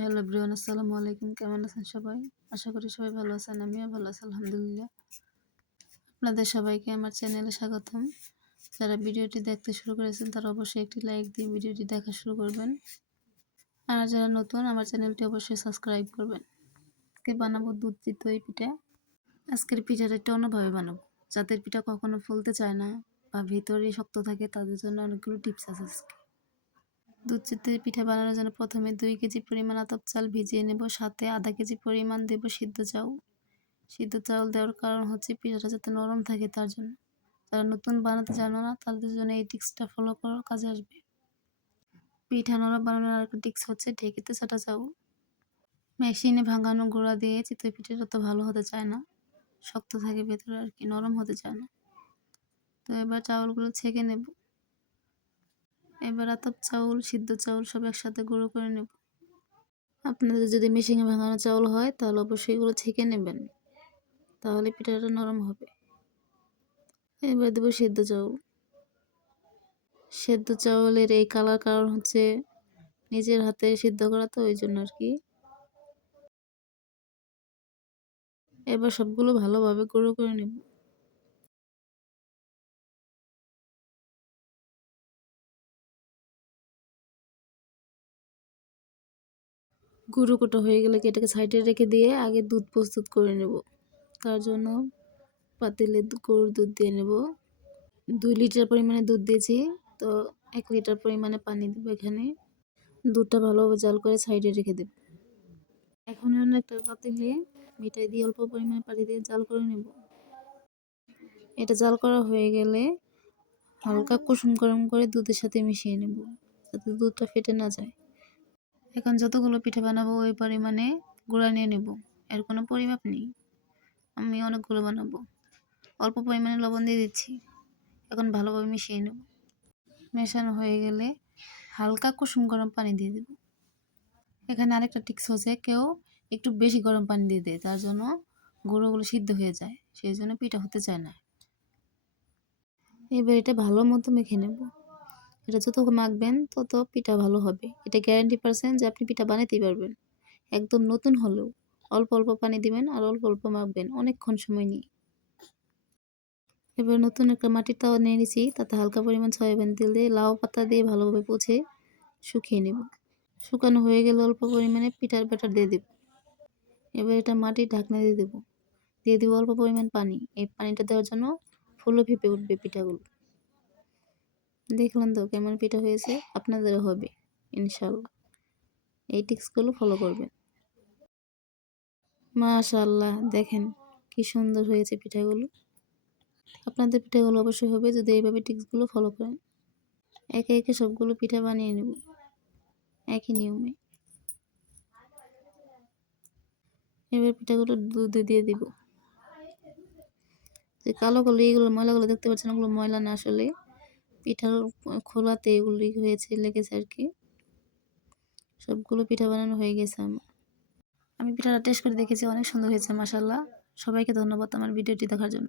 Hello Brian আসসালামু আলাইকুম। কেমন আছেন সবাই? আশা করি সবাই ভালো আছেন, আমিও ভালো আছি, আলহামদুলিল্লাহ। আপনাদের সবাইকে আমার চ্যানেলে স্বাগতম। যারা ভিডিওটি দেখতে শুরু করেছেন, তারা অবশ্যই একটি লাইক দিয়ে ভিডিওটি দেখা শুরু করবেন। আর যারা নতুন, আমার চ্যানেলটি অবশ্যই সাবস্ক্রাইব করবেন। আজকে বানাবো দুধ চিতই পিঠা। আজকের পিঠাটা একটু অন্যভাবে বানাবো। যাদের পিঠা কখনো ফুলতে চায় না বা ভিতরে শক্ত থাকে, তাদের জন্য অনেকগুলো টিপস আছে আজকে। দুধ চিত্তের পিঠা বানানোর জন্য প্রথমে দুই কেজি পরিমাণ আতপ চাল ভিজিয়ে নেব, সাথে আধা কেজি পরিমাণ দেব সিদ্ধ চাউল। সিদ্ধ চাউল দেওয়ার কারণ হচ্ছে পিঠাটা যাতে নরম থাকে তার জন্য। যারা নতুন বানাতে জানো না, তাদের জন্য এই টিক্সটা ফলো করার কাজে আসবে। পিঠা নরম বানানোর আর একটা টিক্স হচ্ছে ঢেকেতে ছাটা চাউল। মেশিনে ভাঙানো গুঁড়া দিয়ে চিতই পিঠাটা তো ভালো হতে চায় না। শক্ত থাকে ভেতরে আর কি, নরম হতে চায় না। তো এবার চাউলগুলো ছেঁকে নেব। এবার আতপ চাউল, সিদ্ধ চাউল সব একসাথে গুঁড়ো করে নেব। আপনাদের যদি মেশিনে ভাঙানো চাউল হয়, তাহলে অবশ্যই এগুলো ছেঁকে নেবেন। তাহলে পিঠাটা নরম হবে। এবার দেবো সেদ্ধ চাউল। সেদ্ধ চাউলের এই কালার কারণ হচ্ছে নিজের হাতে সিদ্ধ করা, তো ওই জন্য আর কি। এবার সবগুলো ভালোভাবে গুঁড়ো করে নেব। গুঁড়ো কোটা হয়ে গেলে এটাকে সাইডে রেখে দিয়ে আগে দুধ প্রস্তুত করে নেব। তার জন্য পাতিলে গরুর দুধ দিয়ে নেব। দুই লিটার পরিমাণে দুধ দিয়েছি, তো এক লিটার পরিমাণে পানি দেবো এখানে। দুধটা ভালোভাবে জাল করে সাইডে রেখে দেব। এখন একটা পাতিলে মিঠাই দিয়ে অল্প পরিমাণে পানি দিয়ে জাল করে নেব। এটা জাল করা হয়ে গেলে হালকা কুসুম গরম করে দুধের সাথে মিশিয়ে নেব, যাতে দুধটা ফেটে না যায়। এখন যতগুলো পিঠে বানাবো, ওই পরিমাণে গুঁড়া নিয়ে নেব। এর কোনো পরিমাপ নেই। আমি অনেকগুলো বানাবো। অল্প পরিমাণে লবণ দিয়ে দিচ্ছি। এখন ভালোভাবে মিশিয়ে নেব। মেশানো হয়ে গেলে হালকা কুসুম গরম পানি দিয়ে দেব। এখানে আরেকটা টিক্স হচ্ছে, কেউ একটু বেশি গরম পানি দিয়ে দেয়, তার জন্য গুঁড়োগুলো সিদ্ধ হয়ে যায়। সেই জন্য পিঠা হতে চায় না। এবার এটা ভালো মতো মেখে নেব। এটা যত মাখবেন, তত পিঠা ভালো হবে। এটা গ্যারান্টি পারসেন্ট যে আপনি পিঠা বানাতেই পারবেন। একদম নতুন হলেও। অল্প অল্প পানি দিবেন আর অল্প অল্প মাখবেন। অনেকক্ষণ সময় নিয়ে। এবার নতুন একটা মাটির তাওয়া নিয়ে নিয়েছি তাতে হালকা পরিমাণ সয়াবিন তেল দিয়ে লাউ পাতা দিয়ে ভালোভাবে পুছে শুকিয়ে নেব। শুকানো হয়ে গেলে অল্প পরিমাণে পিঠার ব্যাটার দিয়ে দেব। এবার এটা মাটির ঢাকনা দিয়ে দেবো। দিয়ে দেবো অল্প পরিমাণ পানি। এই পানিটা দেওয়ার জন্য ফুলও ফেপে উঠবে পিঠাগুলো। দেখলাম তো কেমন পিঠা হয়েছে, আপনাদেরও হবে, ইনশাল্লাহ। এই টিক্সগুলো ফলো করবেন। মাশাল্লাহ, দেখেন কি সুন্দর হয়েছে পিঠাগুলো। আপনাদের পিঠাগুলো অবশ্যই হবে, যদি এইভাবে টিক্সগুলো ফলো করেন। একে একে সবগুলো পিঠা বানিয়ে নেব, একই নিয়মে। এবার পিঠাগুলো দুধে দিয়ে দিব। যে কালো কালো এইগুলো ময়লাগুলো দেখতে পাচ্ছেন, ওগুলো ময়লা না আসলে পিঠার খোলাতে এগুলি হয়েছে, লেগেছে আর কি। সবগুলো পিঠা বানানো হয়ে গেছে আমার। আমি পিঠাটা টেস্ট করে দেখেছি, অনেক সুন্দর হয়েছে মাসাল্লাহ সবাইকে ধন্যবাদ আমার ভিডিওটি দেখার জন্য।